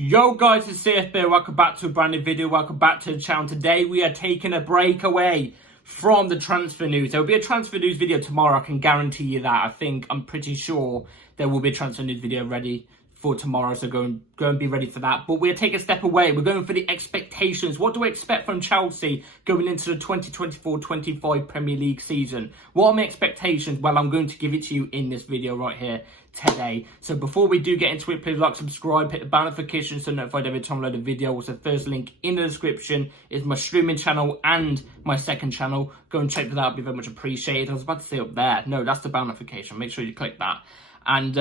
Yo guys, it's CFB. Welcome back to a brand new video. Welcome back to the channel. Today we are taking a break away from the transfer news. There will be a transfer news video tomorrow. I can guarantee you that. I'm pretty sure there will be a transfer news video ready for tomorrow. So go and be ready for that. But we're taking a step away. We're going for the expectations. What do we expect from Chelsea going into the 2024-25 Premier League season? What are my expectations? Well, I'm going to give it to you in this video right here today. So before we do get into it, please like, subscribe, hit the bell notification so notified every time I load a video. Also, the first link in the description is my streaming channel and my second channel. Go and check that out. It'd be very much appreciated. I was about to say up there. No, that's the bell notification. Make sure you click that. And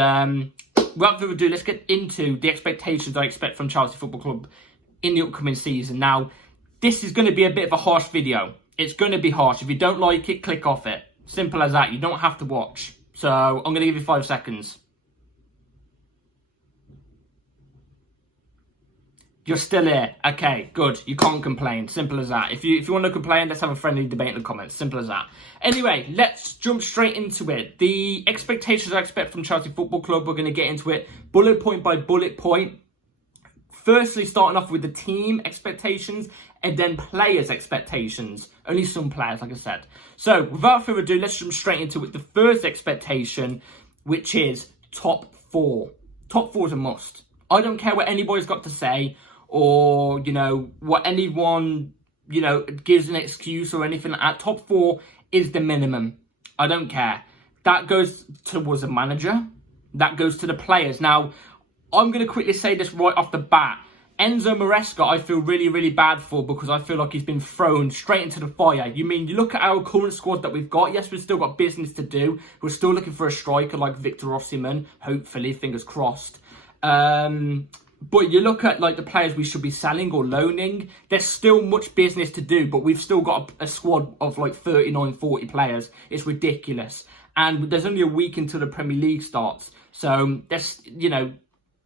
without further ado, let's get into the expectations I expect from Chelsea Football Club in the upcoming season. Now, this is going to be a bit of a harsh video. It's going to be harsh. If you don't like it, click off it. Simple as that. You don't have to watch. So I'm going to give you 5 seconds. You're still here. Okay, good. You can't complain. Simple as that. If you want to complain, let's have a friendly debate in the comments. Simple as that. Anyway, let's jump straight into it. The expectations I expect from Chelsea Football Club, we're going to get into it bullet point by bullet point. Firstly, starting off with the team expectations and then players' expectations. Only some players, like I said. So, without further ado, let's jump straight into it. The first expectation, which is top 4. Top 4 is a must. I don't care what anybody's got to say, or, what anyone, gives an excuse or anything like that. Top 4 is the minimum. I don't care. That goes towards the manager. That goes to the players. Now, I'm going to quickly say this right off the bat. Enzo Maresca, I feel really, really bad for because I feel like he's been thrown straight into the fire. You look at our current squad that we've got. Yes, we've still got business to do. We're still looking for a striker like Victor Osimhen, hopefully, fingers crossed. But you look at the players we should be selling or loaning, there's still much business to do, but we've still got a squad of 39, 40 players. It's ridiculous. And there's only a week until the Premier League starts. So there's,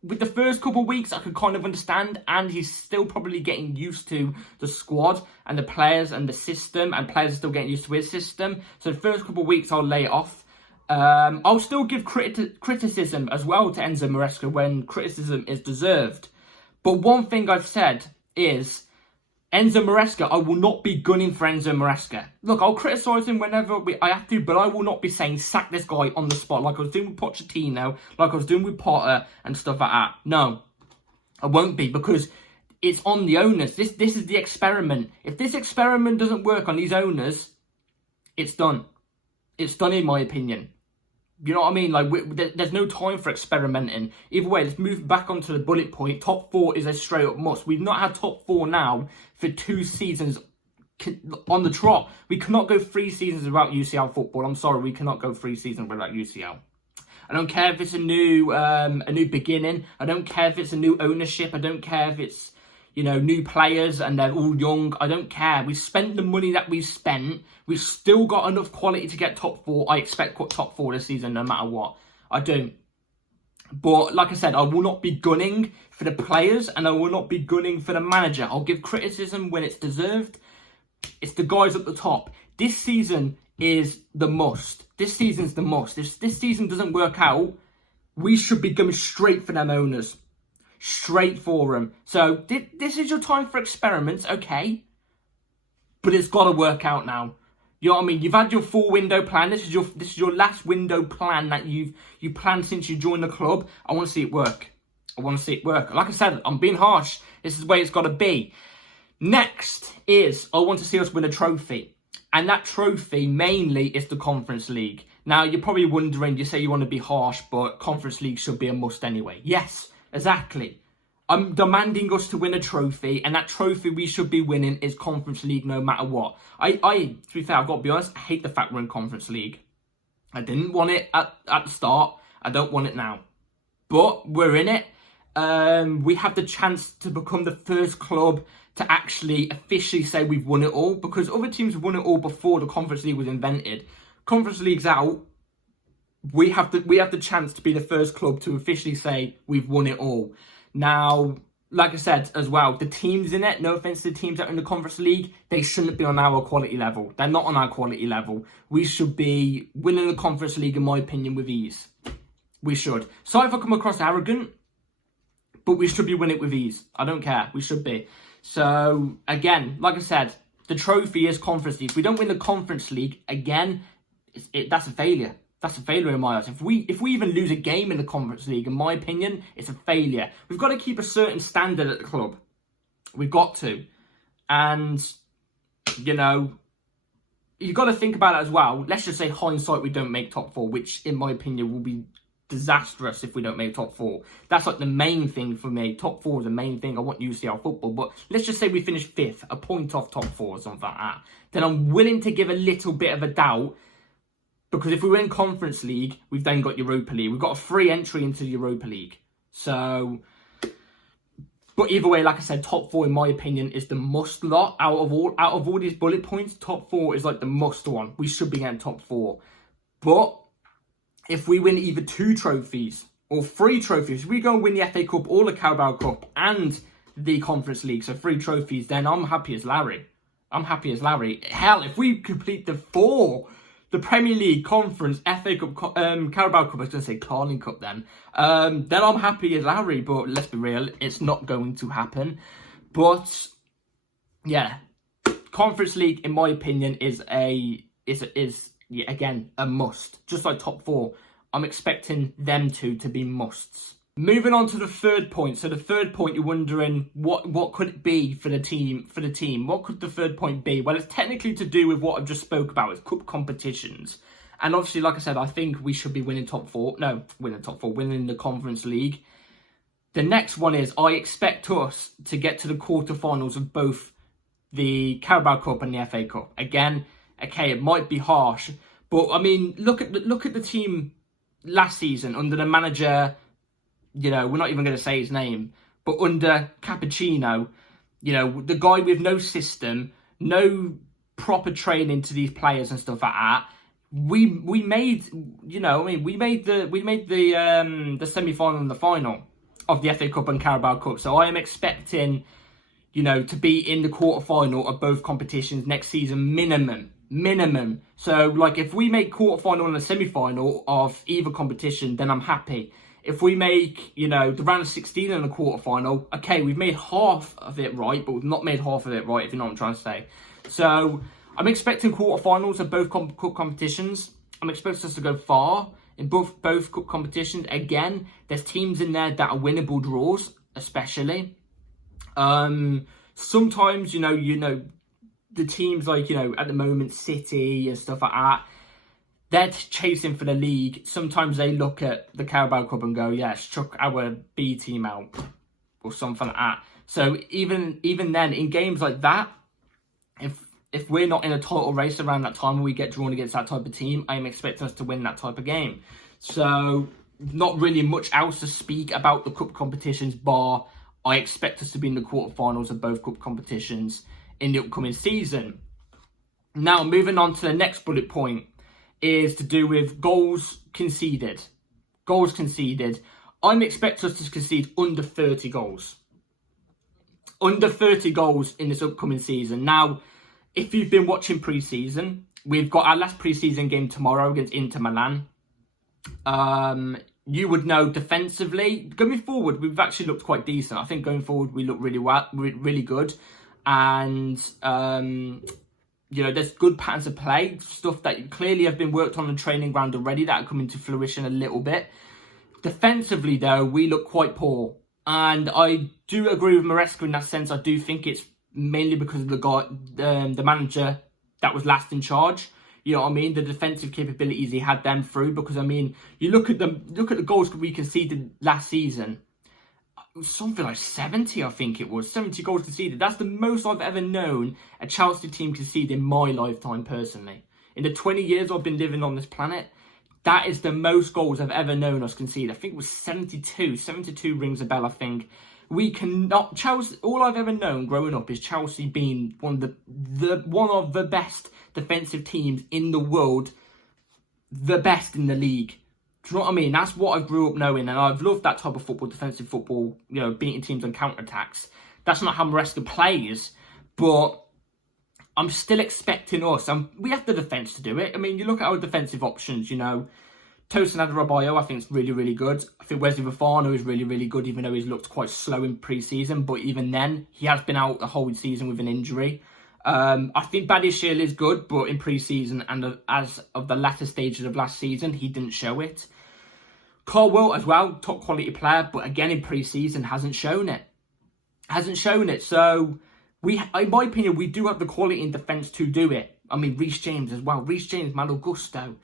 with the first couple of weeks, I could kind of understand, and he's still probably getting used to the squad and the players and the system, and players are still getting used to his system. So the first couple of weeks, I'll lay it off. I'll still give criticism as well to Enzo Maresca when criticism is deserved. But one thing I've said is, Enzo Maresca, I will not be gunning for Enzo Maresca. Look, I'll criticise him whenever I have to, but I will not be saying sack this guy on the spot like I was doing with Pochettino, like I was doing with Potter and stuff like that. No, I won't be, because it's on the owners. This is the experiment. If this experiment doesn't work on these owners, it's done. It's done in my opinion. You know what I mean? There's no time for experimenting. Either way, let's move back onto the bullet point. Top 4 is a straight up must. We've not had top 4 now for 2 seasons on the trot. We cannot go 3 seasons without UCL football. I'm sorry, we cannot go 3 seasons without UCL. I don't care if it's a new beginning. I don't care if it's a new ownership. I don't care if it's new players and they're all young. I don't care. We've spent the money that we've spent. We've still got enough quality to get top 4. I expect top 4 this season no matter what. I do. But like I said, I will not be gunning for the players and I will not be gunning for the manager. I'll give criticism when it's deserved. It's the guys at the top. This season is the must. This season's the must. If this season doesn't work out, we should be going straight for them owners. Straight for them. So this is your time for experiments, okay? But it's got to work out now. You know what I mean? You've had your 4-window plan. This is your last window plan that you planned since you joined the club. I want to see it work. I want to see it work. Like I said, I'm being harsh. This is the way it's got to be. Next is I want to see us win a trophy. And that trophy mainly is the Conference League. Now, you're probably wondering, you say you want to be harsh, but Conference League should be a must anyway. Yes. Exactly. I'm demanding us to win a trophy, and that trophy we should be winning is Conference League no matter what. To be fair, I've got to be honest, I hate the fact we're in Conference League. I didn't want it at the start. I don't want it now. But we're in it. We have the chance to become the first club to actually officially say we've won it all, because other teams have won it all before the Conference League was invented. Conference League's out. We have the chance to be the first club to officially say we've won it all. Now, like I said as well, the teams in it, no offence to the teams that are in the Conference League, they shouldn't be on our quality level. They're not on our quality level. We should be winning the Conference League, in my opinion, with ease. We should. Sorry if I come across arrogant, but we should be winning it with ease. I don't care. We should be. So, again, like I said, the trophy is Conference League. If we don't win the Conference League, again, that's a failure. That's a failure in my eyes. If we even lose a game in the Conference League, in my opinion, it's a failure. We've got to keep a certain standard at the club. We've got to. And, you know, you've got to think about it as well. Let's just say hindsight, we don't make top 4, which, in my opinion, will be disastrous if we don't make top 4. That's like the main thing for me. Top 4 is the main thing. I want UCL football. But let's just say we finish 5th, a point off top 4 or something like that. Then I'm willing to give a little bit of a doubt. Because if we win Conference League, we've then got Europa League. We've got a free entry into the Europa League. So, but either way, like I said, top 4 in my opinion is the must lot. Out of all these bullet points, top 4 is like the must one. We should be getting top 4. But if we win either 2 trophies or 3 trophies, if we go and win the FA Cup or the Carabao Cup and the Conference League, so 3 trophies, then I'm happy as Larry. I'm happy as Larry. Hell, if we complete the 4, the Premier League, Conference, FA Cup, Carabao Cup, I was going to say Carling Cup then I'm happy as Larry, but let's be real, it's not going to happen. But, yeah, Conference League, in my opinion, is again, a must. Just like top 4, I'm expecting them to be musts. Moving on to the third point. So the third point, you're wondering what could it be for the team? What could the third point be? Well, it's technically to do with what I've just spoke about. It's cup competitions. And obviously, like I said, I think we should be winning top 4. No, winning the Conference League. The next one is I expect us to get to the quarterfinals of both the Carabao Cup and the FA Cup. Again, okay, it might be harsh, but I mean, look at the team last season under the manager. You know, we're not even going to say his name, but under Cappuccino, you know, the guy with no system, no proper training to these players and stuff like that. We made, you know, I mean, we made the semi-final and the final of the FA Cup and Carabao Cup. So I am expecting, you know, to be in the quarterfinal of both competitions next season, minimum. So, like, if we make quarterfinal and a semi-final of either competition, then I'm happy. If we make, you know, the round of 16 and a quarterfinal, okay, we've made half of it right, but we've not made half of it right, if you know what I'm trying to say. So, I'm expecting quarterfinals of both cup competitions. I'm expecting us to go far in both cup competitions. Again, there's teams in there that are winnable draws, especially. Sometimes, you know, the teams like, you know, at the moment, City and stuff like that, they're chasing for the league. Sometimes they look at the Carabao Cup and go, yes, chuck our B team out or something like that. So even then, in games like that, if we're not in a title race around that time and we get drawn against that type of team, I am expecting us to win that type of game. So not really much else to speak about the cup competitions, bar I expect us to be in the quarterfinals of both cup competitions in the upcoming season. Now, moving on to the next bullet point is to do with goals conceded. Goals conceded. I'm expecting us to concede under 30 goals. Under 30 goals in this upcoming season. Now, if you've been watching pre-season, we've got our last pre-season game tomorrow against Inter Milan. You would know defensively, going forward, we've actually looked quite decent. I think going forward, we look really well, really good. And, you know, there's good patterns of play, stuff that clearly have been worked on the training ground already that are coming to fruition a little bit. Defensively, though, we look quite poor. And I do agree with Maresca in that sense. I do think it's mainly because of the manager that was last in charge. You know what I mean? The defensive capabilities he had them through. Because I mean, you look at the goals we conceded last season. It was something like 70, I think it was. 70 goals conceded. That's the most I've ever known a Chelsea team concede in my lifetime, personally. In the 20 years I've been living on this planet, that is the most goals I've ever known us concede. I think it was 72. 72 rings a bell, I think. We cannot... Chelsea, all I've ever known growing up is Chelsea being one of the best defensive teams in the world. The best in the league. Do you know what I mean? That's what I grew up knowing, and I've loved that type of football, defensive football, you know, beating teams on counter-attacks. That's not how Maresca plays, but I'm still expecting us, we have the defence to do it. I mean, you look at our defensive options, you know, Tosin Adarabioyo, I think, is really, really good. I think Wesley Fofana is really, really good, even though he's looked quite slow in pre-season. But even then, he has been out the whole season with an injury. I think Badiashile is good, but in pre-season and as of the latter stages of last season, he didn't show it. Carl Wilt as well, top quality player, but again in pre-season hasn't shown it. So, in my opinion, we do have the quality in defence to do it. I mean, Reece James as well. Reece James, Malo Gusto.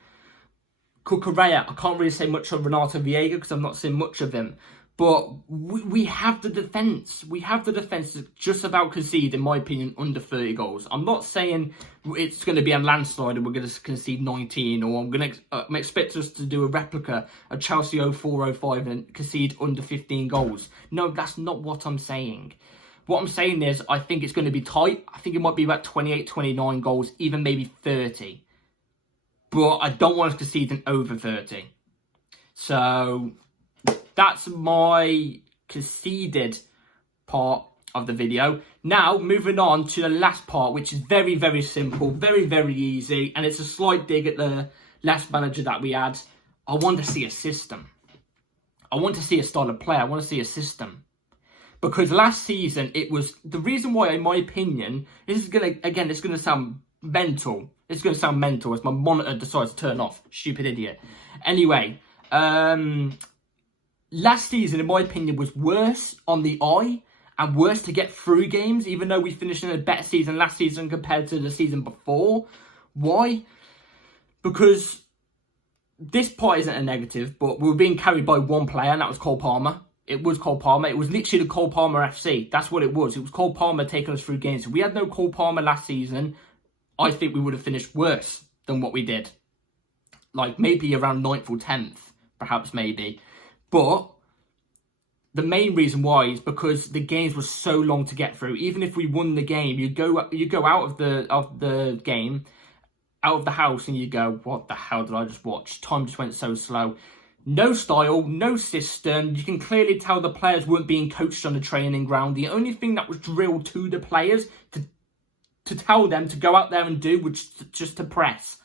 Cucurella, I can't really say much on Renato Viega because I've not seen much of him. But we have the defence. We have the defence to just about concede, in my opinion, under 30 goals. I'm not saying it's going to be a landslide and we're going to concede 19, or I'm expect us to do a replica of Chelsea 04-05 and concede under 15 goals. No, that's not what I'm saying. What I'm saying is I think it's going to be tight. I think it might be about 28, 29 goals, even maybe 30. But I don't want us conceding over 30. So that's my conceded part of the video. Now, moving on to the last part, which is very, very simple, very, very easy. And it's a slight dig at the last manager that we had. I want to see a system. I want to see a style of play. I want to see a system. Because last season, it was... The reason why, in my opinion, this is going to... Again, it's going to sound mental. It's going to sound mental as my monitor decides to turn off. Stupid idiot. Anyway, last season, in my opinion, was worse on the eye and worse to get through games, even though we finished in a better season last season compared to the season before. Why? Because this part isn't a negative, but we were being carried by one player, and that was Cole Palmer. It was Cole Palmer. It was literally the Cole Palmer FC. That's what it was. It was Cole Palmer taking us through games. If we had no Cole Palmer last season, I think we would have finished worse than what we did. Like, maybe around 9th or 10th, perhaps, maybe. But the main reason why is because the games were so long to get through. Even if we won the game, you go out of the game, out of the house, and you go, what the hell did I just watch? Time just went so slow. No style, no system. You can clearly tell the players weren't being coached on the training ground. The only thing that was drilled to the players to tell them to go out there and do was just to press.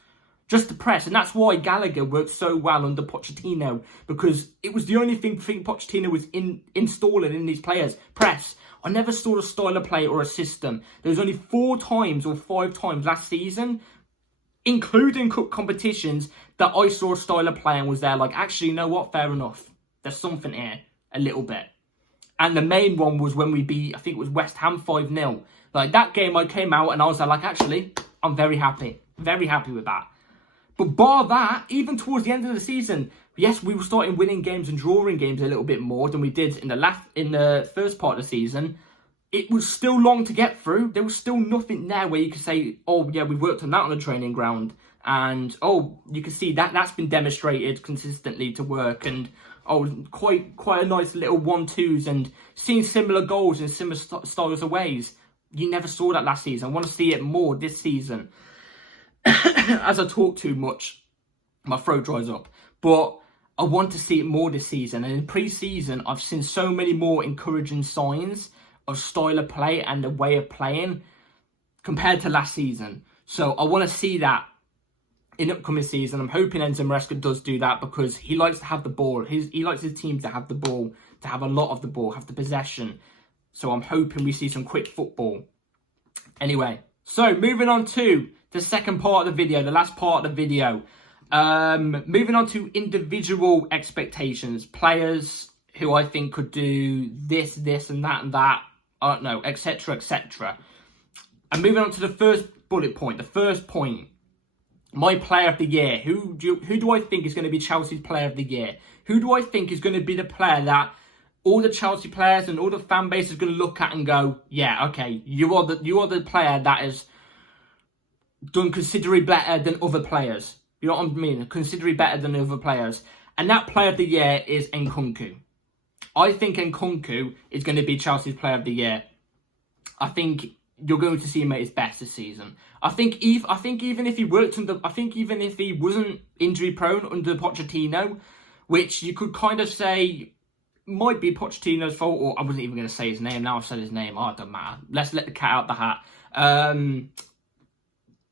Just to press. And that's why Gallagher worked so well under Pochettino. Because it was the only thing Pochettino was installing in these players. Press. I never saw a style of play or a system. There was only 4 times or 5 times last season, including cup competitions, that I saw a style of play and was there like, actually, you know what? Fair enough. There's something here. A little bit. And the main one was when we beat, I think it was West Ham 5-0. Like, that game I came out and I was like, actually, I'm very happy. Very happy with that. But bar that, even towards the end of the season, yes, we were starting winning games and drawing games a little bit more than we did in the first part of the season. It was still long to get through. There was still nothing there where you could say, oh, yeah, we worked on that on the training ground. And, oh, you can see that's been demonstrated consistently to work. And, oh, quite a nice little 1-2s and seeing similar goals in similar styles of ways. You never saw that last season. I want to see it more this season. As I talk too much, my throat dries up. But I want to see it more this season. And in pre-season, I've seen so many more encouraging signs of style of play and the way of playing compared to last season. So I want to see that in upcoming season. I'm hoping Enzo Maresca does do that because he likes to have the ball. He likes his teams to have the ball, to have a lot of the ball, have the possession. So I'm hoping we see some quick football. Anyway, so moving on to the second part of the video, the last part of the video. Moving on to individual expectations. Players who I think could do this, and that. I don't know, etc., etc. And moving on to the first bullet point. The first point. My player of the year. Who do I think is going to be Chelsea's player of the year? Who do I think is going to be the player that all the Chelsea players and all the fan base is going to look at and go, yeah, okay, you are the player that has done considerably better than other players. You know what I mean? Considerably better than other players. And that player of the year is Nkunku. I think Nkunku is going to be Chelsea's player of the year. I think you're going to see him at his best this season. I think even if he wasn't injury prone under Pochettino, which you could kind of say might be Pochettino's fault, or I wasn't even going to say his name. Now I've said his name. Oh, it doesn't matter. Let's let the cat out the hat.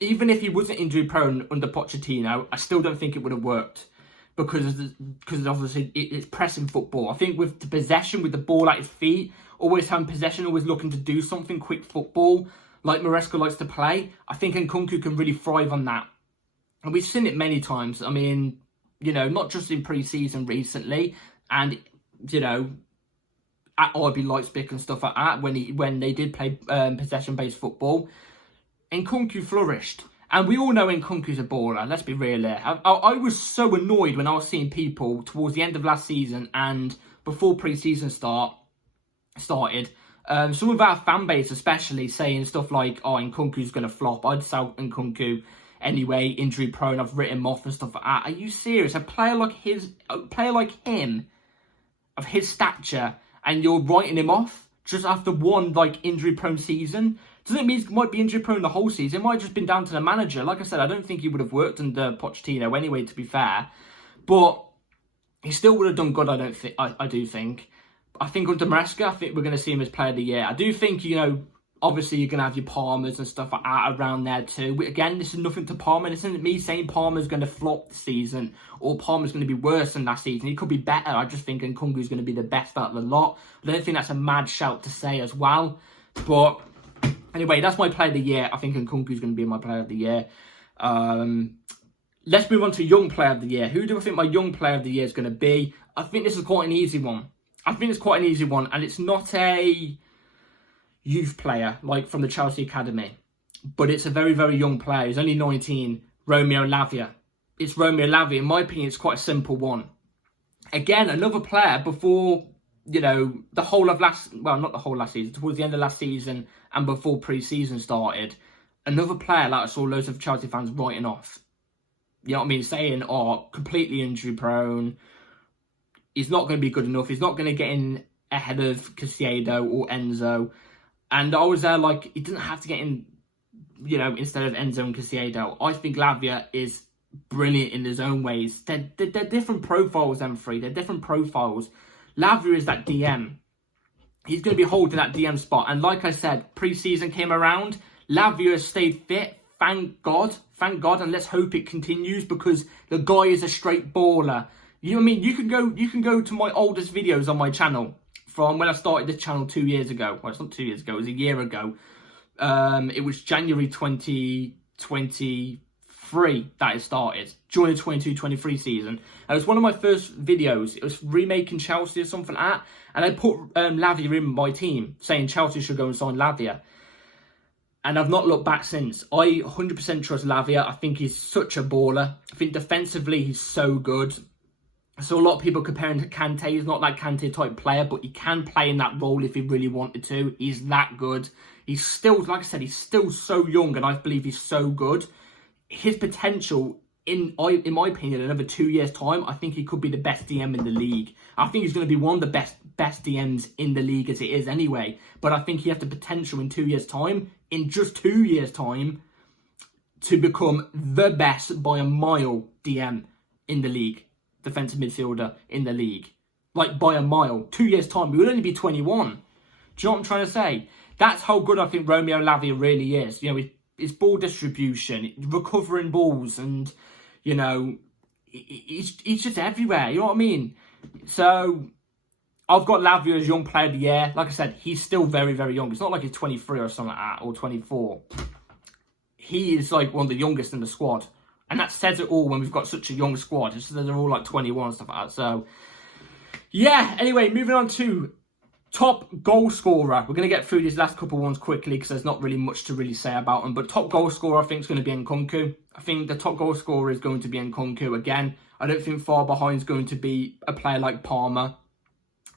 Even if he wasn't injury prone under Pochettino, I still don't think it would have worked. because obviously it's pressing football. I think with the possession, with the ball at his feet, always having possession, always looking to do something, quick football, like Maresca likes to play, I think Nkunku can really thrive on that. And we've seen it many times. I mean, you know, not just in pre-season recently, and, you know, at RB Leipzig and stuff like that, when they did play possession-based football, Nkunku flourished. And we all know Nkunku's a baller, let's be real here. I was so annoyed when I was seeing people towards the end of last season and before pre-season started, some of our fan base especially saying stuff like, oh, Nkunku's going to flop. I'd sell Nkunku anyway, injury prone, I've written him off and stuff like that. Are you serious? A player like him, of his stature, and you're writing him off just after one, like, injury prone season? Doesn't mean he might be injury prone the whole season. It might have just been down to the manager. Like I said, I don't think he would have worked under Pochettino anyway, to be fair. But he still would have done good, I do think. I think under Maresca, I think we're going to see him as player of the year. I do think, you know, obviously you're going to have your Palmers and stuff like that around there too. Again, this is nothing to Palmer. This isn't me saying Palmer's going to flop this season or Palmer's going to be worse than last season. He could be better. I just think Nkunku's going to be the best out of the lot. I don't think that's a mad shout to say as well. But anyway, that's my player of the year. I think Nkunku's going to be my player of the year. Let's move on to young player of the year. Who do I think my young player of the year is going to be? I think this is quite an easy one. And it's not a youth player, like from the Chelsea Academy. But it's a very, very young player. He's only 19, Romeo Lavia. It's Romeo Lavia. In my opinion, it's quite a simple one. Again, another player before, you know, the whole of not the whole last season, towards the end of last season and before pre-season started, another player that I saw loads of Chelsea fans writing off. You know what I mean? Saying, oh, completely injury prone. He's not going to be good enough. He's not going to get in ahead of Caicedo or Enzo. And I was there like, he doesn't have to get in, you know, instead of Enzo and Caicedo. I think Lavia is brilliant in his own ways. They're different profiles, them three. They're different profiles. Lavia is that DM. He's going to be holding that DM spot. And like I said, pre-season came around. Lavia has stayed fit. Thank God. Thank God. And let's hope it continues because the guy is a straight baller. You know what I mean? You can go to my oldest videos on my channel from when I started this channel 2 years ago. Well, it's not 2 years ago. It was a year ago. It was January 2023 that it started. During the 22-23 season. And it was one of my first videos. It was remaking Chelsea or something like that. And I put Lavia in my team, saying Chelsea should go and sign Lavia. And I've not looked back since. I 100% trust Lavia. I think he's such a baller. I think defensively he's so good. So a lot of people comparing to Kante. He's not that Kante type player, but he can play in that role if he really wanted to. He's that good. He's still, like I said, he's still so young, and I believe he's so good. His potential, in my opinion, in another 2 years' time, I think he could be the best DM in the league. I think he's going to be one of the best DMs in the league as it is anyway. But I think he has the potential in 2 years' time, in just 2 years' time, to become the best by a mile DM in the league. Defensive midfielder in the league. Like, by a mile. 2 years' time, he would only be 21. Do you know what I'm trying to say? That's how good I think Romeo Lavia really is. You know, his ball distribution, recovering balls, and, you know, he's just everywhere. You know what I mean? So, I've got Lavia as young player of the year. Like I said, he's still very, very young. It's not like he's 23 or something like that, or 24. He is, like, one of the youngest in the squad. And that says it all when we've got such a young squad. It's they're all like 21 and stuff like that. So, yeah. Anyway, moving on to top goal scorer. We're going to get through these last couple ones quickly because there's not really much to really say about them. But top goal scorer, I think, is going to be Nkunku. I think the top goal scorer is going to be Nkunku. Again, I don't think far behind is going to be a player like Palmer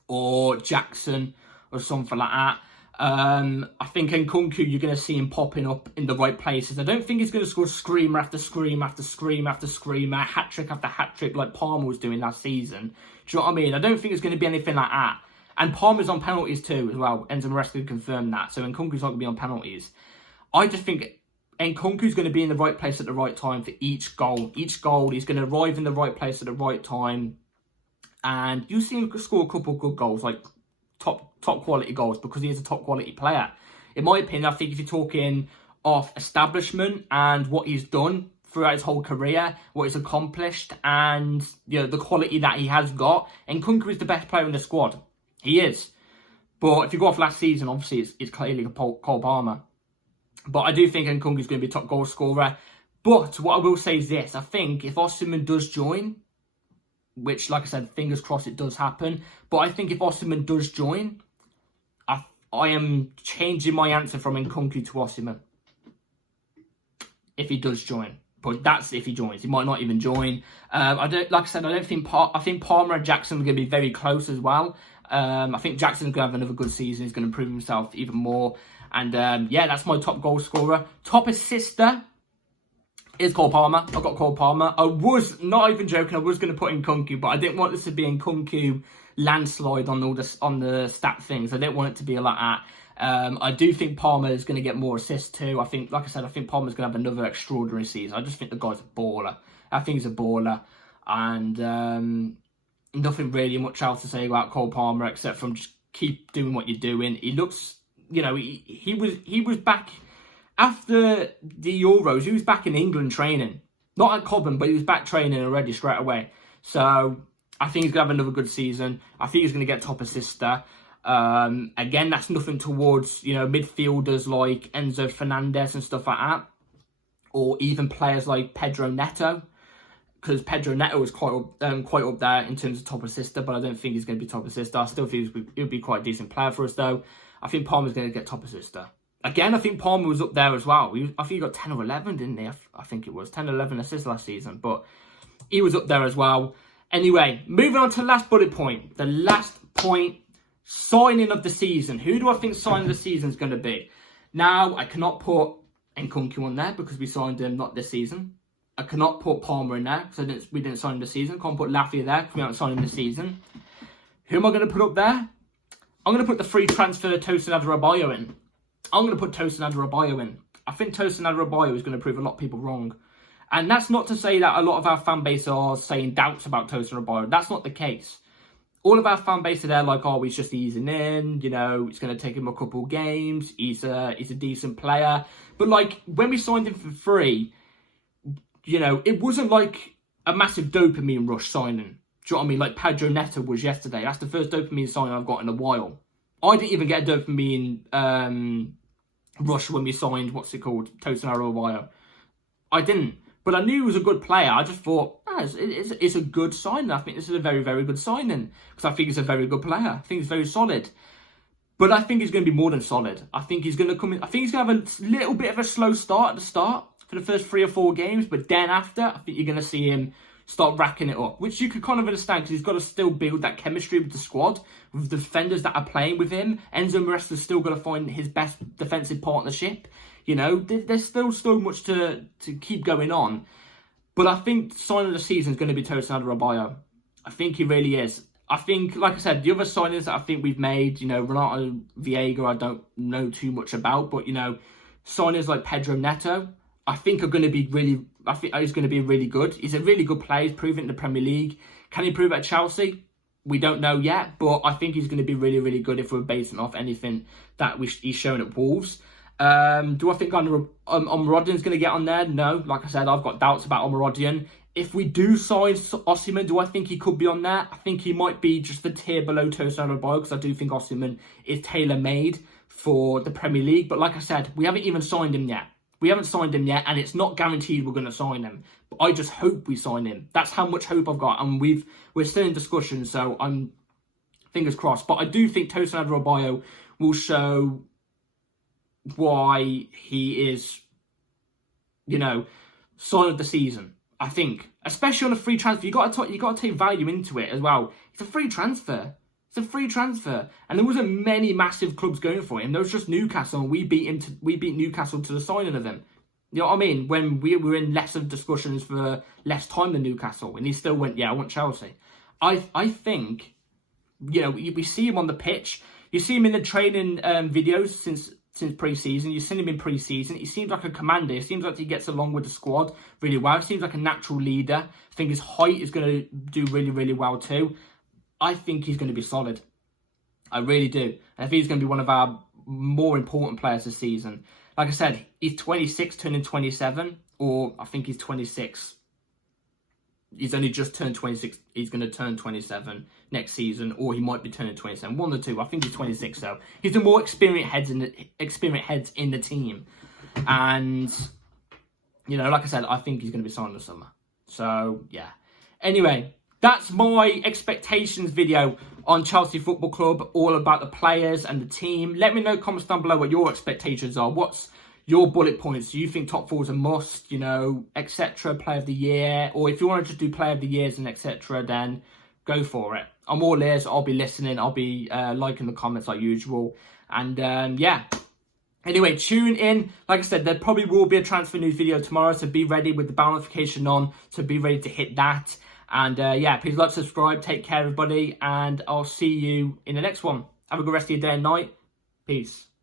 or Jackson or something like that. I think Nkunku, you're going to see him popping up in the right places. I don't think he's going to score screamer after screamer after screamer after screamer, hat-trick after hat-trick like Palmer was doing last season. Do you know what I mean? I don't think it's going to be anything like that. And Palmer's on penalties too as well. Enzo Maresca confirmed that. So Nkunku's not going to be on penalties. I just think Nkunku's going to be in the right place at the right time for each goal. Each goal, he's going to arrive in the right place at the right time. And you see him score a couple of good goals, like top quality goals, because he is a top quality player. In my opinion, I think if you're talking of establishment and what he's done throughout his whole career, what he's accomplished, and the quality that he has got. Nkunku is the best player in the squad. He is. But if you go off last season, obviously it's clearly Cole Palmer. But I do think Nkunku is going to be top goal scorer. But what I will say is this. I think if Osimhen does join, which, like I said, fingers crossed it does happen. But I think if Osimhen does join, I am changing my answer from Nkunku to Osimhen. If he does join. But that's if he joins. He might not even join. I think Palmer and Jackson are going to be very close as well. I think Jackson's going to have another good season. He's going to prove himself even more. And yeah, that's my top goal scorer. Top assister is Cole Palmer. I've got Cole Palmer. I was not even joking. I was going to put in Nkunku, but I didn't want this to be Nkunku landslide on the stat things. I didn't want it to be like that. I do think Palmer is going to get more assists too. I think, like I said, I think Palmer's going to have another extraordinary season. I just think the guy's a baller. I think he's a baller. And nothing really much else to say about Cole Palmer except from just keep doing what you're doing. He looks, he was back after the Euros. He was back in England training. Not at Cobham, but he was back training already straight away. So I think he's going to have another good season. I think he's going to get top assister. Again, that's nothing towards, midfielders like Enzo Fernandez and stuff like that. Or even players like Pedro Neto. Because Pedro Neto is quite up there in terms of top assister, but I don't think he's going to be top assister. I still think he'll be quite a decent player for us, though. I think Palmer's going to get top assister. Again, I think Palmer was up there as well. I think he got 10 or 11, didn't he? I think it was 10 or 11 assists last season, but he was up there as well. Anyway, moving on to the last bullet point. The last point, signing of the season. Who do I think signing of the season is going to be? Now, I cannot put Nkunku on there because we signed him not this season. I cannot put Palmer in there because we didn't sign him this season. Can't put Lafia there because we haven't signed him this season. Who am I going to put up there? I'm going to put the free transfer Tosin Adarabioyo in. I'm going to put Tosin Adarabioyo in. I think Tosin Adarabioyo is going to prove a lot of people wrong. And that's not to say that a lot of our fan base are saying doubts about Tosin Adarabioyo. That's not the case. All of our fan base are there like, oh, he's just easing in. It's going to take him a couple games. He's a decent player. But like when we signed him for free, it wasn't like a massive dopamine rush signing. Do you know what I mean? Like Pedro Neto was yesterday. That's the first dopamine signing I've got in a while. I didn't even get a dopamine rush when we signed, Tosin Adarabioyo. I didn't. But I knew he was a good player. I just thought, it's a good signing. I think this is a very, very good signing. Because I think he's a very good player. I think he's very solid. But I think he's going to be more than solid. I think he's going to come in. I think he's going to have a little bit of a slow start at the start for the first 3 or 4 games. But then after, I think you're going to see him start racking it up. Which you could kind of understand because he's got to still build that chemistry with the squad. With the defenders that are playing with him. Enzo Maresca's still got to find his best defensive partnership. There's still so much to keep going on. But I think signing of the season is going to be Tosin Adarabioyo. I think he really is. I think, like I said, the other signings that I think we've made, Renato Viega, I don't know too much about. But, signings like Pedro Neto, I think are going to be he's going to be really good. He's a really good player. He's proven it in the Premier League. Can he prove it at Chelsea? We don't know yet. But I think he's going to be really, really good if we're basing off anything that he's shown at Wolves. Do I think Omrodian's going to get on there? No. Like I said, I've got doubts about Omrodian. If we do sign Osimhen, do I think he could be on there? I think he might be just a tier below Tosin Adarabioyo because I do think Osimhen is tailor-made for the Premier League. But like I said, we haven't even signed him yet. And it's not guaranteed we're going to sign him. But I just hope we sign him. That's how much hope I've got. And we're still in discussion, so I'm fingers crossed. But I do think Tosin Adarabioyo will show why he is, sign of the season. I think, especially on a free transfer, you got to take value into it as well. It's a free transfer. And there wasn't many massive clubs going for him. There was just Newcastle, and we beat Newcastle to the signing of him. You know what I mean? When we were in less of discussions for less time than Newcastle, and he still went, I want Chelsea. I think, we see him on the pitch. You see him in the training videos since pre-season. You've seen him in pre-season. He seems like a commander. It seems like he gets along with the squad really well. He seems like a natural leader. I think his height is going to do really, really well too. I think he's going to be solid. I really do. And I think he's going to be one of our more important players this season. Like I said, he's 26, turning 27. or I think he's 26. He's only just turned 26. He's going to turn 27 next season, or he might be turning 27. One or two. I think he's 26, though. He's the more experienced heads in the team. And, you know, like I said, I think he's going to be signed in the summer. So, yeah. Anyway, that's my expectations video on Chelsea Football Club, all about the players and the team. Let me know in the comments down below what your expectations are. What's your bullet points? Do you think top four is a must, you know, etc., player of the year? Or if you want to just do player of the years and etc., then go for it. I'm all ears. I'll be listening. I'll be liking the comments like usual. And yeah. Anyway, tune in. Like I said, there probably will be a transfer news video tomorrow, so be ready with the bell notification on, so be ready to hit that. And yeah, please like, subscribe, take care everybody, and I'll see you in the next one. Have a good rest of your day and night. Peace.